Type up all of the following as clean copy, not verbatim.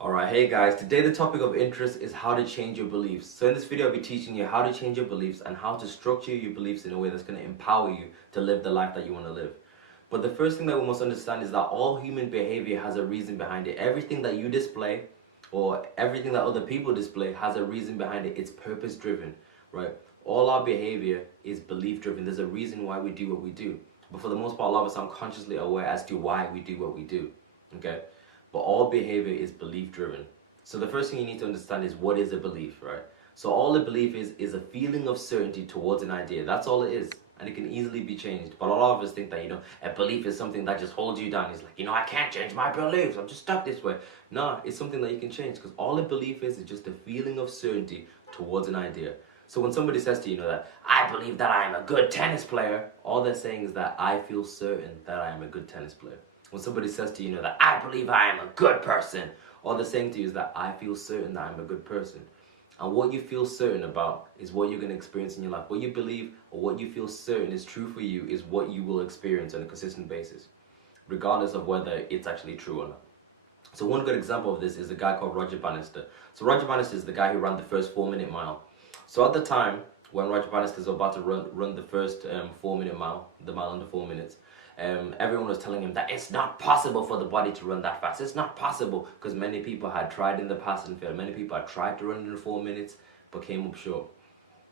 Alright, hey guys, today the topic of interest is how to change your beliefs. So in this video I'll be teaching you how to change your beliefs and how to structure your beliefs in a way that's going to empower you to live the life that you want to live. But the first thing that we must understand is that all human behavior has a reason behind it. Everything that you display or everything that other people display has a reason behind it. It's purpose driven, right? All our behavior is belief driven. There's a reason why we do what we do. But for the most part, a lot of us aren't consciously aware as to why we do what we do, okay? But all behavior is belief driven. So the first thing you need to understand is what is a belief, right? So all a belief is a feeling of certainty towards an idea. That's all it is. And it can easily be changed. But a lot of us think that, a belief is something that just holds you down. It's like, I can't change my beliefs. I'm just stuck this way. No, it's something that you can change because all a belief is just a feeling of certainty towards an idea. So when somebody says to you, that I believe that I am a good tennis player, all they're saying is that I feel certain that I am a good tennis player. When somebody says to you, that I believe I am a good person, all they're saying to you is that I feel certain that I'm a good person. And what you feel certain about is what you're going to experience in your life. What you believe or what you feel certain is true for you is what you will experience on a consistent basis, regardless of whether it's actually true or not. So one good example of this is a guy called Roger Bannister. So Roger Bannister is the guy who ran the first 4-minute mile. So at the time, when Roger Bannister was about to run the first 4-minute mile, the mile under 4 minutes, everyone was telling him that it's not possible for the body to run that fast. It's not possible because many people had tried in the past and failed. Many people had tried to run in 4 minutes but came up short.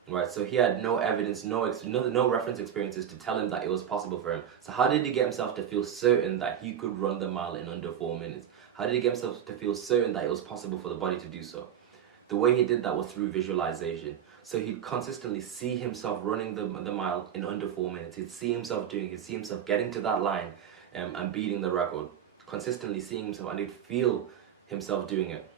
Right, so he had no evidence, no reference experiences to tell him that it was possible for him. So how did he get himself to feel certain that he could run the mile in under 4 minutes? How did he get himself to feel certain that it was possible for the body to do so? The way he did that was through visualization. So he'd consistently see himself running the mile in under 4 minutes. He'd see himself doing it. He'd see himself getting to that line and beating the record. Consistently seeing himself, and he'd feel himself doing it.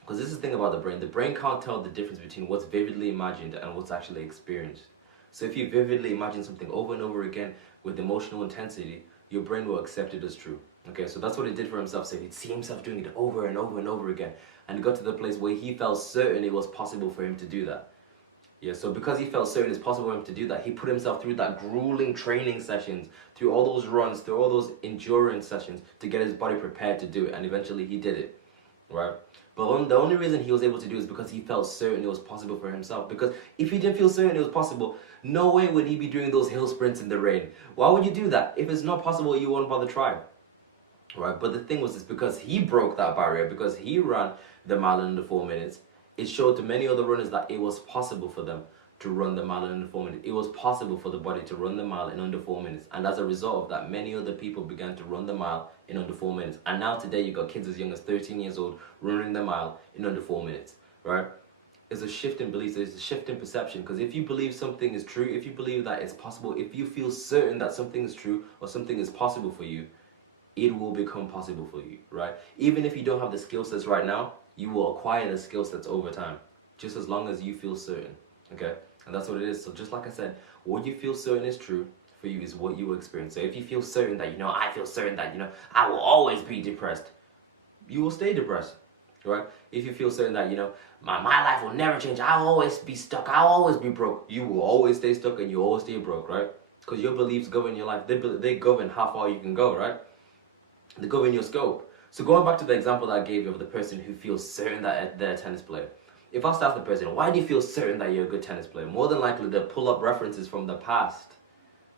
Because this is the thing about the brain. The brain can't tell the difference between what's vividly imagined and what's actually experienced. So if you vividly imagine something over and over again with emotional intensity, your brain will accept it as true. Okay, so that's what he did for himself. So he'd see himself doing it over and over and over again. And he got to the place where he felt certain it was possible for him to do that. Yeah, so because he felt certain it's possible for him to do that, he put himself through that grueling training sessions, through all those runs, through all those endurance sessions to get his body prepared to do it, and eventually he did it, right? But the only reason he was able to do it is because he felt certain it was possible for himself. Because if he didn't feel certain it was possible, no way would he be doing those hill sprints in the rain. Why would you do that? If it's not possible, you won't bother trying, right? But the thing was, it's because he broke that barrier, because he ran the mile in under 4 minutes. It showed to many other runners that it was possible for them to run the mile in under 4 minutes. It was possible for the body to run the mile in under 4 minutes. And as a result of that, many other people began to run the mile in under 4 minutes. And now today, you've got kids as young as 13 years old running the mile in under 4 minutes, right? It's a shift in beliefs, it's a shift in perception. Because if you believe something is true, if you believe that it's possible, if you feel certain that something is true or something is possible for you, it will become possible for you, right? Even if you don't have the skill sets right now, you will acquire the skill sets over time, just as long as you feel certain, okay? And that's what it is. So just like I said, what you feel certain is true for you is what you will experience. So if you feel certain that, I feel certain that, I will always be depressed, you will stay depressed, right? If you feel certain that, my life will never change, I'll always be stuck, I'll always be broke, you will always stay stuck and you always stay broke, right? Because your beliefs govern your life. They govern how far you can go, right? They govern your scope. So going back to the example that I gave you of the person who feels certain that they're a tennis player. If I was to ask the person, why do you feel certain that you're a good tennis player? More than likely they'll pull up references from the past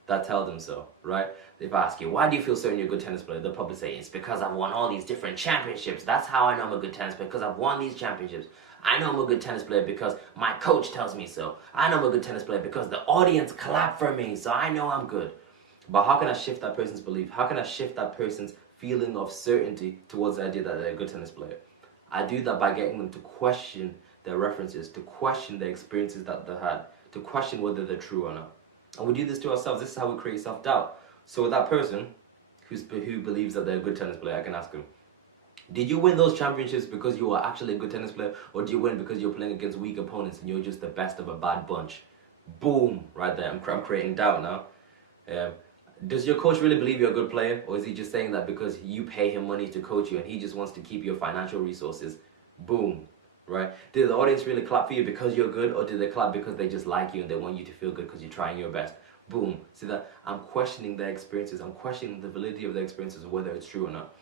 that tell them so, right? If I ask you, why do you feel certain you're a good tennis player? They'll probably say, it's because I've won all these different championships. That's how I know I'm a good tennis player, because I've won these championships. I know I'm a good tennis player because my coach tells me so. I know I'm a good tennis player because the audience clap for me, so I know I'm good. But how can I shift that person's belief? How can I shift that person's feeling of certainty towards the idea that they're a good tennis player? I do that by getting them to question their references, to question the experiences that they had, to question whether they're true or not. And we do this to ourselves. This is how we create self-doubt. So with that person who believes that they're a good tennis player, I can ask them, did you win those championships because you were actually a good tennis player, or do you win because you're playing against weak opponents and you're just the best of a bad bunch? Boom, right there. I'm creating doubt now. Does your coach really believe you're a good player, or is he just saying that because you pay him money to coach you and he just wants to keep your financial resources? Boom, right? Did the audience really clap for you because you're good, or did they clap because they just like you and they want you to feel good because you're trying your best? Boom. See that? I'm questioning their experiences. I'm questioning the validity of their experiences, whether it's true or not.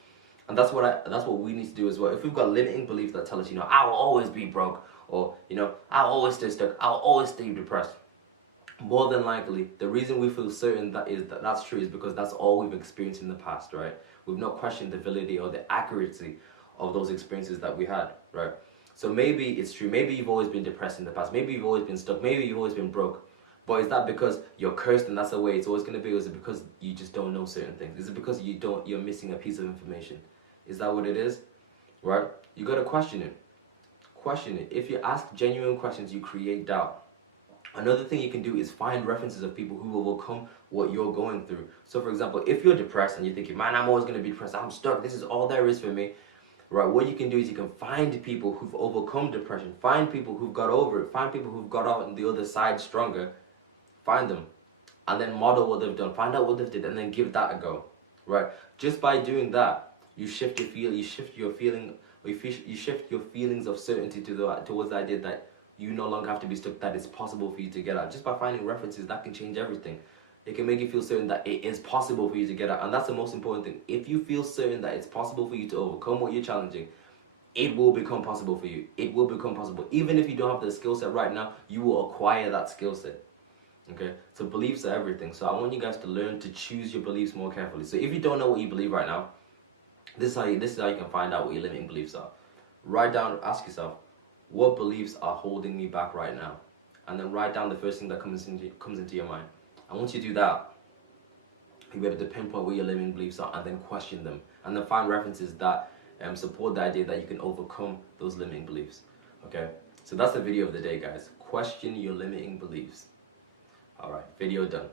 And that's what we need to do as well. If we've got limiting beliefs that tell us, I will always be broke, or I'll always stay stuck, I'll always stay depressed, more than likely, the reason we feel certain that's true is because that's all we've experienced in the past, right? We've not questioned the validity or the accuracy of those experiences that we had, right? So maybe it's true. Maybe you've always been depressed in the past. Maybe you've always been stuck. Maybe you've always been broke. But is that because you're cursed and that's the way it's always going to be? Or is it because you just don't know certain things? Is it because you're missing a piece of information? Is that what it is? Right? You got to question it. Question it. If you ask genuine questions, you create doubt. Another thing you can do is find references of people who will overcome what you're going through. So for example, if you're depressed and you're thinking, man, I'm always going to be depressed, I'm stuck, this is all there is for me, right? What you can do is you can find people who've overcome depression, find people who've got over it, find people who've got out on the other side stronger, find them, and then model what they've done, find out what they've did, and then give that a go, right? Just by doing that, you shift your feelings of certainty towards the idea that you no longer have to be stuck, that it's possible for you to get out. Just by finding references, that can change everything. It can make you feel certain that it is possible for you to get out. And that's the most important thing. If you feel certain that it's possible for you to overcome what you're challenging, it will become possible for you. It will become possible. Even if you don't have the skill set right now, you will acquire that skill set. Okay? So beliefs are everything. So I want you guys to learn to choose your beliefs more carefully. So if you don't know what you believe right now, this is how you can find out what your limiting beliefs are. Write down, ask yourself, what beliefs are holding me back right now? And then write down the first thing that comes into your mind. And once you do that, you'll be able to pinpoint where your limiting beliefs are and then question them. And then find references that support the idea that you can overcome those limiting beliefs. Okay? So that's the video of the day, guys. Question your limiting beliefs. Alright, video done.